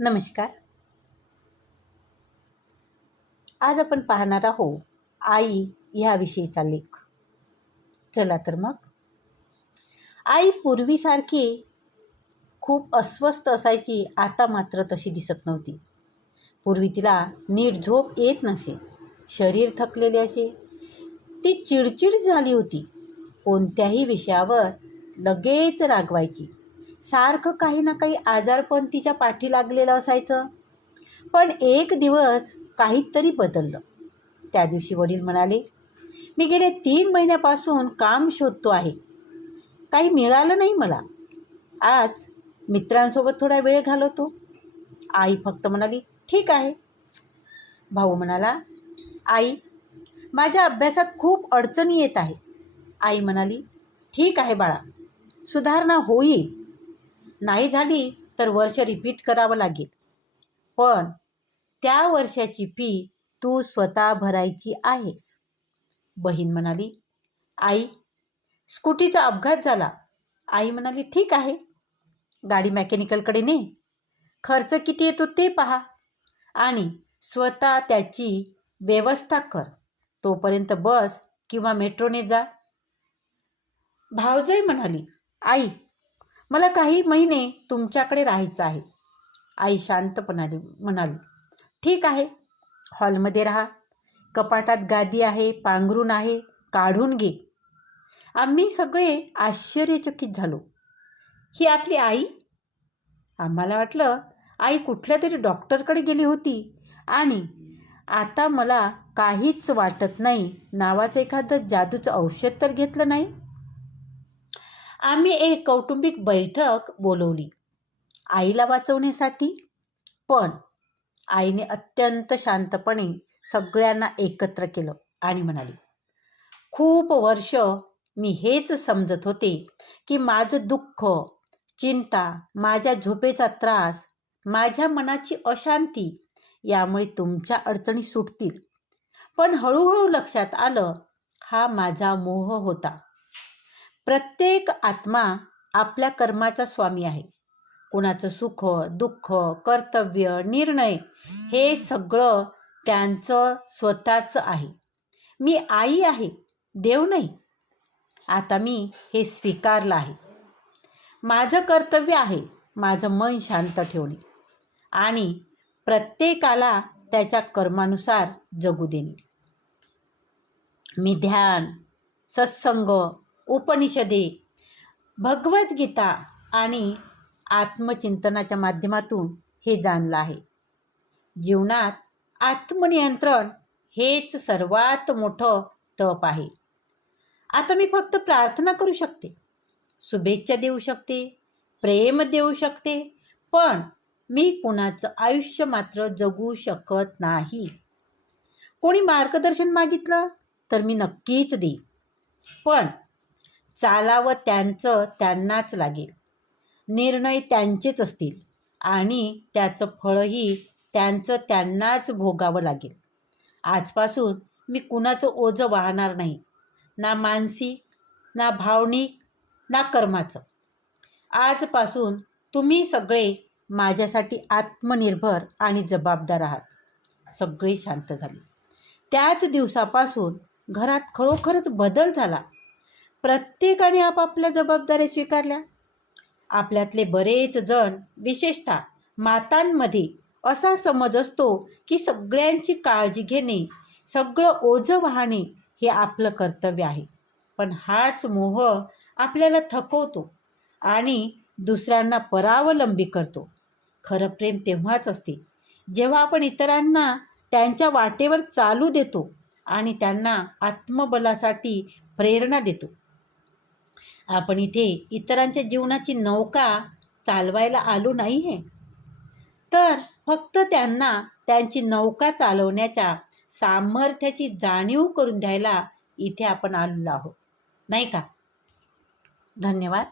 नमस्कार. आज आपण पाहणार आहोत आई ह्याविषयीचा लेख. चला तर मग. आई पूर्वीसारखी खूप अस्वस्थ असायची आता मात्र तशी दिसत नव्हती. पूर्वी तिला नीट झोप येत नसे शरीर थकलेले असे. ती चिडचिड झाली होती. कोणत्याही विषयावर लगेच रागवायची. सारखं काही ना काही आजारपण तिच्या पाठी लागलेलं असायचं. पण एक दिवस काहीतरी बदललं. त्या दिवशी वडील म्हणाले मी गेले तीन महिन्यापासून काम शोधतो आहे. काही मिळालं नाही मला. आज मित्रांसोबत थोडा वेळ घालवतो. आई फक्त म्हणाली ठीक आहे. भाऊ म्हणाला आई माझ्या अभ्यासात खूप अडचणी येत आहे आई म्हणाली ठीक आहे बाळा. सुधारणा होईल. नाही झाली तर वर्ष रिपीट करावं लागेल. पण त्या वर्षाची फी तू स्वतः भरायची आहेस. बहीण म्हणाली आई स्कूटीचा अपघात झाला. आई म्हणाली ठीक आहे. गाडी मेकॅनिकलकडे ने. खर्च किती येतो ते पहा आणि स्वतः त्याची व्यवस्था कर. तोपर्यंत बस किंवा मेट्रोने जा. भावजय म्हणाली आई मला काही महिने तुमच्याकडे राहायचं आहे. आई शांतपणाने म्हणाली. ठीक आहे. हॉलमध्ये राहा. कपाटात गादी आहे पांघरून आहे काढून घे. आम्ही सगळे आश्चर्यचकित झालो. ही आपली आई? आम्हाला वाटलं आई कुठल्या तरी डॉक्टरकडे गेली होती आणि आता मला काहीच वाटत नाही नावाचं एखादं जादूचं औषध तर घेतलं नाही. आम्ही एक कौटुंबिक बैठक बोलवली. आईला वाचवण्यासाठी. पण आईने अत्यंत शांतपणे सगळ्यांना एकत्र केलं आणि म्हणाली खूप वर्ष मी हेच समजत होते की माझं दुःख चिंता माझ्या झोपेचा त्रास माझ्या मनाची अशांती यामुळे तुमच्या अडचणी सुटतील. पण हळूहळू लक्षात आलं हा माझा मोह होता. प्रत्येक आत्मा आपल्या कर्माचा स्वामी आहे. कुणाचं सुख दुःख कर्तव्य निर्णय हे सगळं त्यांचं स्वतःचं आहे. मी आई आहे देव नाही. आता मी हे स्वीकारलं आहे. माझं कर्तव्य आहे माझं मन शांत ठेवणे आणि प्रत्येकाला त्याच्या कर्मानुसार जगू देणे. मी ध्यान सत्संग उपनिषदे. भगवद्गीता आणि आत्मचिंतनाच्या माध्यमातून हे जाणलं आहे. जीवनात आत्मनियंत्रण हेच सर्वात मोठं तप आहे. आता मी फक्त प्रार्थना करू शकते. शुभेच्छा देऊ शकते प्रेम देऊ शकते पण मी कुणाचं आयुष्य मात्र जगू शकत नाही. कोणी मार्गदर्शन मागितलं तर मी नक्कीच देईन. पण चालावं त्यांचं त्यांनाच लागेल. निर्णय त्यांचेच असतील आणि त्याचं फळही त्यांचं त्यांनाच भोगावं लागेल. आजपासून मी कुणाचं ओझं वाहणार नाही. ना मानसिक ना भावनिक ना कर्माचं. आजपासून तुम्ही सगळे माझ्यासाठी आत्मनिर्भर आणि जबाबदार आहात. सगळे शांत झाले. त्याच दिवसापासून घरात खरोखरच बदल झाला. प्रत्येकाने आपापल्या जबाबदाऱ्या स्वीकारल्या. आपल्यातले बरेच जण विशेषतः मातांमध्ये असा समज असतो की सगळ्यांची काळजी घेणे सगळं ओझं वाहणे हे आपलं कर्तव्य आहे. पण हाच मोह आपल्याला थकवतो आणि दुसऱ्यांना परावलंबी करतो. खरं प्रेम तेव्हाच असते जेव्हा आपण इतरांना त्यांच्या वाटेवर चालू देतो आणि त्यांना आत्मबलासाठी प्रेरणा देतो. आपण इथे इतरांच्या जीवनाची नौका चालवायला आलो नाही आहे तर फक्त त्यांना त्यांची नौका चालवण्याच्या सामर्थ्याची जाणीव करून द्यायला इथे आपण आलेलो आहोत. नाही का? धन्यवाद.